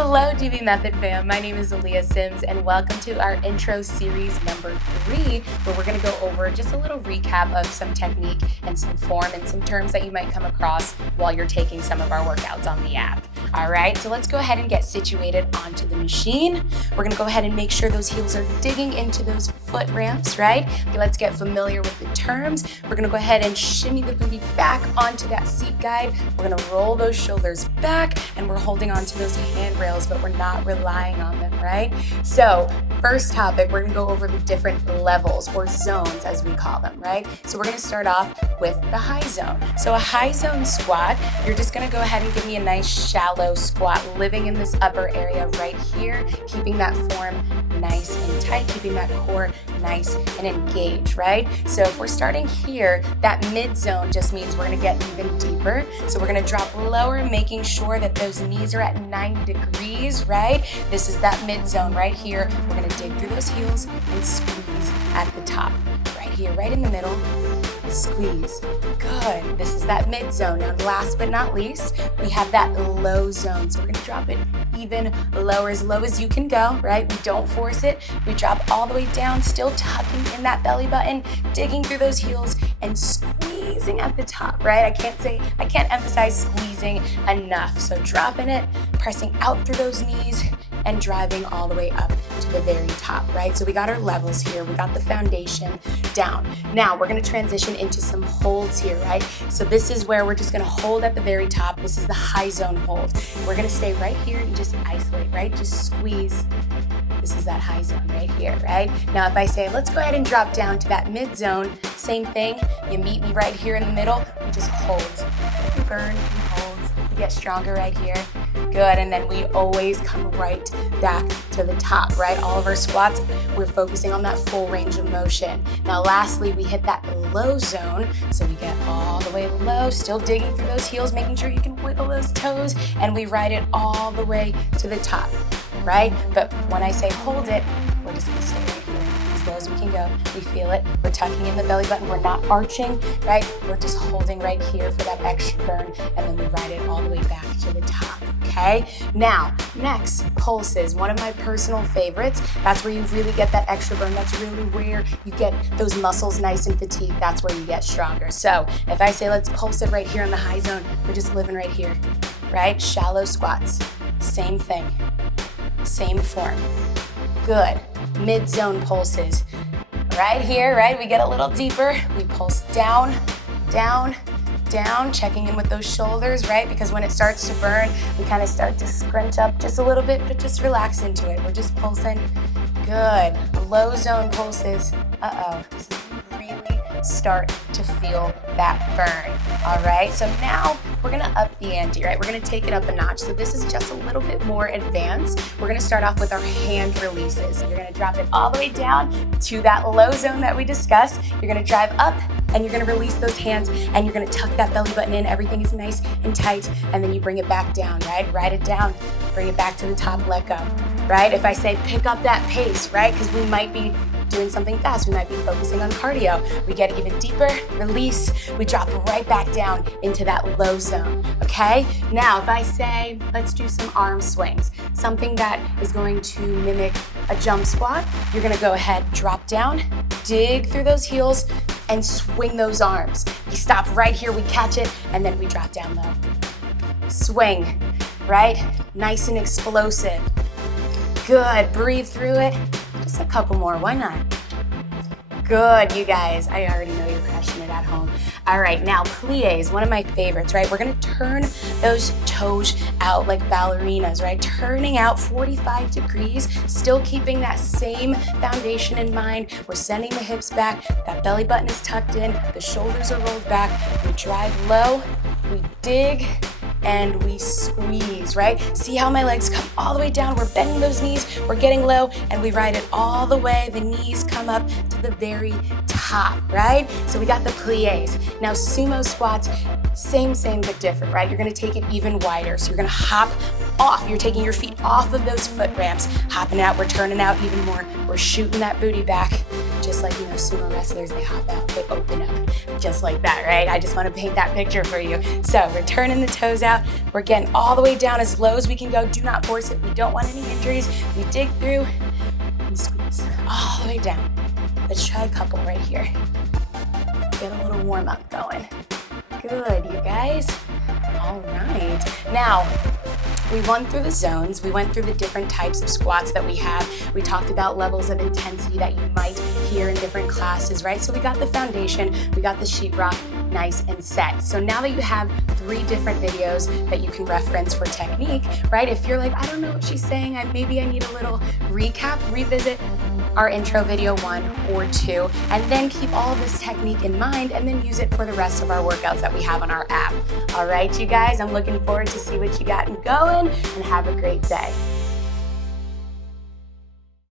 Hello DB Method fam, my name is Aaliyah Sims and welcome to our intro series number 3 where we're going to go over just a little recap of some technique and some form and some terms that you might come across while you're taking some of our workouts on the app. Alright, so let's go ahead and get situated onto the machine. We're going to go ahead and make sure those heels are digging into those foot ramps, right? Okay, let's get familiar with the terms. We're going to go ahead and shimmy the booty back onto that seat guide. We're going to roll those shoulders back and we're holding onto those handrails, but we're not relying on them, right? So first topic, we're going to go over the different levels or zones as we call them, right? So we're going to start off with the high zone. So a high zone squat, you're just going to go ahead and give me a nice shallow squat, living in this upper area right here, keeping that form nice and tight, keeping that core nice and engaged, right? So if we're starting here, that mid zone just means we're going to get even deeper. So we're going to drop lower, making sure that those knees are at 90 degrees, right? This is that mid zone right here. We're going to dig through those heels and squeeze at the top. Right here, right in the middle, squeeze. Good. This is that mid zone. Now last but not least, we have that low zone. So we're going to drop it even lower, as low as you can go, right? We don't force it. We drop all the way down, still tucking in that belly button, digging through those heels and squeezing at the top, right? I can't emphasize squeezing enough. So dropping it, pressing out through those knees and driving all the way up to the very top, right? So we got our levels here. We got the foundation down. Now we're going to transition into some holds here, right? So this is where we're just going to hold at the very top. This is the high zone hold. We're going to stay right here and just isolate, right? Just squeeze. This is that high zone right here, right? Now if I say, let's go ahead and drop down to that mid zone, same thing. You meet me right here in the middle. We just hold. We burn, we hold. We get stronger right here. Good, and then we always come right back to the top, right? All of our squats, we're focusing on that full range of motion. Now lastly, we hit that low zone, so we get all the way low, still digging through those heels, making sure you can wiggle those toes, and we ride it all the way to the top, right? But when I say hold it, we're just gonna stay right here, as low as we can go. We feel it, we're tucking in the belly button, we're not arching, right? We're just holding right here for that extra burn, and then we ride it all the way back to the top. Okay, now next, pulses, one of my personal favorites. That's where you really get that extra burn. That's really where you get those muscles nice and fatigued. That's where you get stronger. So if I say let's pulse it right here in the high zone, we're just living right here, right? Shallow squats, same thing, same form. Good. Mid zone pulses, right here, right? We get a little deeper. We pulse down, down, down, checking in with those shoulders, right? Because when it starts to burn, we kind of start to scrunch up just a little bit, but just relax into it. We're just pulsing. Good. Low zone pulses. This is really start to feel that burn. All right, so now we're gonna up the ante, right? We're gonna take it up a notch. So this is just a little bit more advanced. We're gonna start off with our hand releases. You're gonna drop it all the way down to that low zone that we discussed. You're gonna drive up and you're gonna release those hands and you're gonna tuck that belly button in. Everything is nice and tight, and then you bring it back down, right? Ride it down, bring it back to the top, let go, right? If I say pick up that pace, right? Because we might be doing something fast, we might be focusing on cardio. We get even deeper, release, we drop right back down into that low zone, okay? Now, if I say, let's do some arm swings, something that is going to mimic a jump squat, you're gonna go ahead, drop down, dig through those heels, and swing those arms. We stop right here, we catch it, and then we drop down low. Swing, right? Nice and explosive. Good, breathe through it. Just a couple more, why not? Good, you guys. I already know you're crushing it at home. All right, now plies, one of my favorites, right? We're gonna turn those toes out like ballerinas, right? Turning out 45 degrees, still keeping that same foundation in mind. We're sending the hips back, that belly button is tucked in, the shoulders are rolled back. We drive low, we dig, and we squeeze, right? See how my legs come all the way down. We're bending those knees, we're getting low, and we ride it all the way. The knees come up to the very top, right? So we got the plies. Now sumo squats, same but different, right? You're gonna take it even wider. So you're gonna hop off. You're taking your feet off of those foot ramps, hopping out, we're turning out even more. We're shooting that booty back, just like, sumo wrestlers, they hop out, they open up. just like that, right? I just want to paint that picture for you. So we're turning the toes out. We're getting all the way down as low as we can go. Do not force it. We don't want any injuries. We dig through and squeeze all the way down. Let's try a couple right here. Get a little warm up going. Good, you guys. All right. Now, we went through the zones. We went through the different types of squats that we have. We talked about levels of intensity that you might hear in different classes, right? So we got the foundation, we got the sheetrock, nice and set. So now that you have 3 different videos that you can reference for technique, right? If you're like, I don't know what she's saying, maybe I need a little recap, revisit our intro video 1 or 2, and then keep all of this technique in mind and then use it for the rest of our workouts that we have on our app. All right, you guys, I'm looking forward to see what you got going, and have a great day.